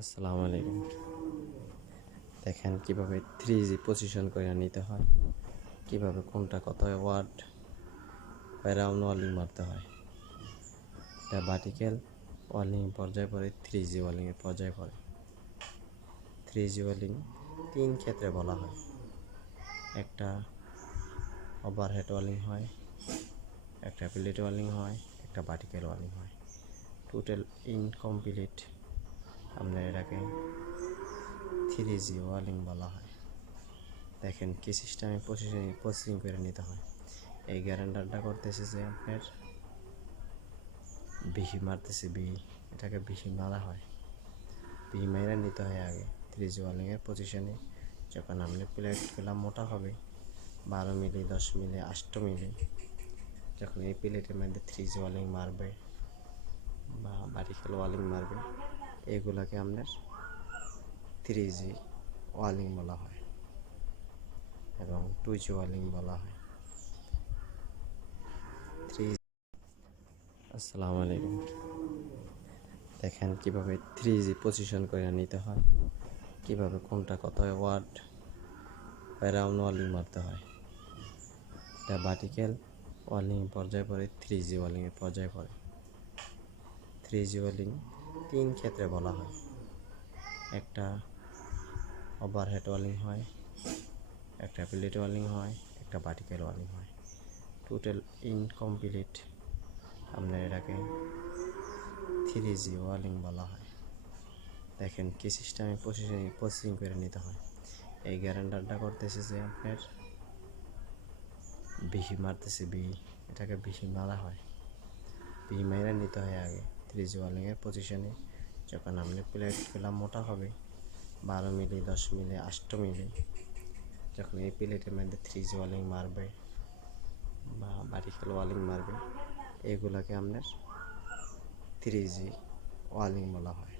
আসসালামু আলাইকুম। দেখেন কীভাবে থ্রি জি পজিশন করে নিতে হয়, কীভাবে কোনটা কত ওয়ার্ড প্যারাউন ওয়ালিং মারতে হয়। এটা ভার্টিক্যাল ওয়ালিং পর্যায়ে পড়ে থ্রি জি ওয়ালিংয়ের পর্যায়ে পড়ে। থ্রি জি ওয়ালিং তিন ক্ষেত্রে বলা হয়। একটা ওভারহেড ওয়ালিং হয়, একটা প্লেট ওয়ালিং হয়, একটা ভার্টিক্যাল ওয়ালিং হয়। টোটাল ইনকমপ্লিট আমরা এটাকে থ্রি জি ওয়ালিং বলা হয়। দেখেন কি সিস্টেমে প্রসেসিং প্রসেসিং করে নিতে হয়। এই গ্যারেন্ডারটা করতেছে যে আপনার বিহি মারতেছে বিহি এটাকে বিহি মারা হয়। বিহি মাইরা নিতে হয় আগে থ্রি জি ওয়ালিংয়ের পজিশনে যখন আপনি প্লেটগুলো মোটা হবে, বারো মিলি, দশ মিলি, আষ্ট মিলি, যখন এই প্লেটের মধ্যে থ্রি জি ওয়ালিং মারবে বা ভার্টিক্যাল ওয়ালিং মারবে এগুলোকে আপনার থ্রি জি ওয়ালিং বলা হয় এবং টু জি ওয়ালিং বলা হয়। থ্রি আসসালামু আলাইকুম। দেখেন কীভাবে থ্রি জি পজিশন করে নিতে হয়, কীভাবে কোনটা কত ওয়ার্ড প্যারাউন ওয়ালিং মারতে হয়। এটা ভার্টিক্যাল ওয়ালিং পর্যায়ে পড়ে থ্রি জি ওয়ালিংয়ের পর্যায়ে পড়ে। থ্রি জি ওয়ালিং তিন ক্ষেত্রে বলা হয়। একটা ওভারহেড ওয়ালিং হয়, একটা প্লেট ওয়ালিং হয়, একটা ভার্টিক্যাল ওয়ালিং হয়। টোটাল ইনকমপ্লিট আমরা এটাকে থ্রি জি ওয়ালিং বলা হয়। দেখেন, কি সিস্টেমে প্রসেসিং প্রসেসিং করে নিতে হয়। এই গ্যারান্ডারটা করতেছে যে আপনার বিহি মারতেছে বিহি এটাকে বিহি মারা হয়। বিহি মাইরা নিতে হয় আগে। থ্রি জি ওয়ালিংয়ের পজিশনে যখন আপনি প্লেটগুলো মোটা হবে, বারো মিলি, দশ মিলি, আষ্ট মিলি, যখন এই প্লেটের মধ্যে থ্রি জি ওয়ালিং মারবে বা ভার্টিক্যাল ওয়ালিং মারবে, এগুলোকে আপনার থ্রি জি ওয়ালিং বলা হয়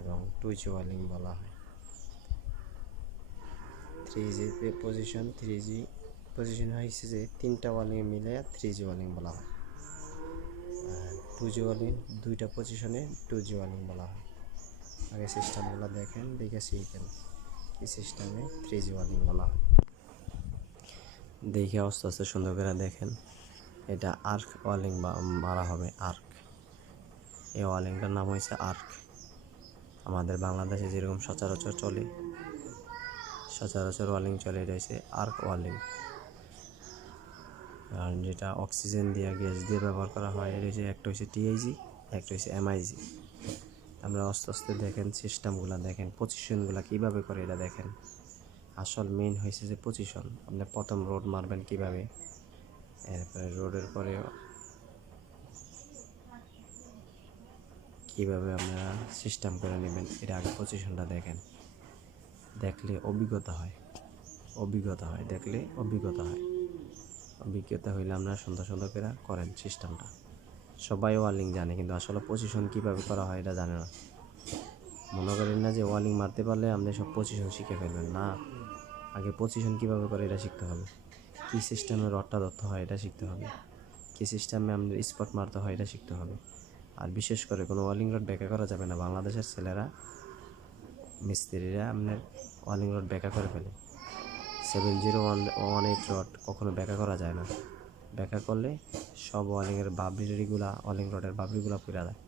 এবং টু জি ওয়ালিং বলা হয়। Three G position three G position হয়েছে যে তিনটা ওয়ালিং মিলে থ্রি জি ওয়ালিং বলা হয়। টু জি ওয়ালিং দুইটা পজিশনে টু জি ওয়ালিং বলা হয়। আগে সিস্টেমগুলো দেখেন, দেখে শিখেন এই সিস্টেমে থ্রি জি ওয়ালিং বলা হয়। দেখে আস্তে আস্তে সুন্দর করে দেখেন, এটা আর্ক ওয়ালিং মারা হবে আর্ক। এই ওয়ালিংটার নাম হয়েছে আর্ক। আমাদের বাংলাদেশে যেরকম সচরাচর চলে, সচরাচর ওয়ালিং চলে হচ্ছে আর্ক ওয়ালিং। আর যেটা অক্সিজেন দিয়ে গ্যাস দিয়ে ব্যবহার করা হয় এটা হচ্ছে একটা হচ্ছে টিআইজি একটা হচ্ছে এমআইজি আমরা আস্তে আস্তে দেখেন সিস্টেমগুলো দেখেন পজিশনগুলো কীভাবে করে এটা দেখেন। আসল মেইন হয়েছে যে পজিশন আপনি প্রথম রোড মারবেন কীভাবে? এরপরে রোডের পরে কীভাবে আপনারা সিস্টেম করে নেবেন, এটা আগে পজিশনটা দেখেন। দেখলে অভিজ্ঞতা হয়। অভিজ্ঞতা হয়, দেখলে অভিজ্ঞতা হয়। অভিজ্ঞতা হইলে আপনারা সুন্দর সুন্দর করে করেন সিস্টেমটা। সবাই ওয়ালিং জানে, কিন্তু আসলে পজিশন কীভাবে করা হয় এটা জানে না। মনে করেন না যে ওয়ালিং মারতে পারলে আপনি সব পজিশন শিখে ফেলবেন। না, আগে পজিশন কীভাবে করে এটা শিখতে হবে। কী সিস্টেমে রডটা ধরতে হয় এটা শিখতে হবে। কী সিস্টেমে আপনার স্পট মারতে হয় এটা শিখতে হবে। আর বিশেষ করে কোনো ওয়ালিং রড ব্যাকা করা যাবে না। বাংলাদেশের ছেলেরা, মিস্ত্রিরা আপনার ওয়ালিং রড ব্যাকা করে ফেলে। Seven zero one one eight rod কখনও ব্যাখ্যা করা যায় না। ব্যাখ্যা করলে সব ওয়ালিংয়ের বাবরিগুলা ওয়ালিং রডের বাবরিগুলা পুরা যায়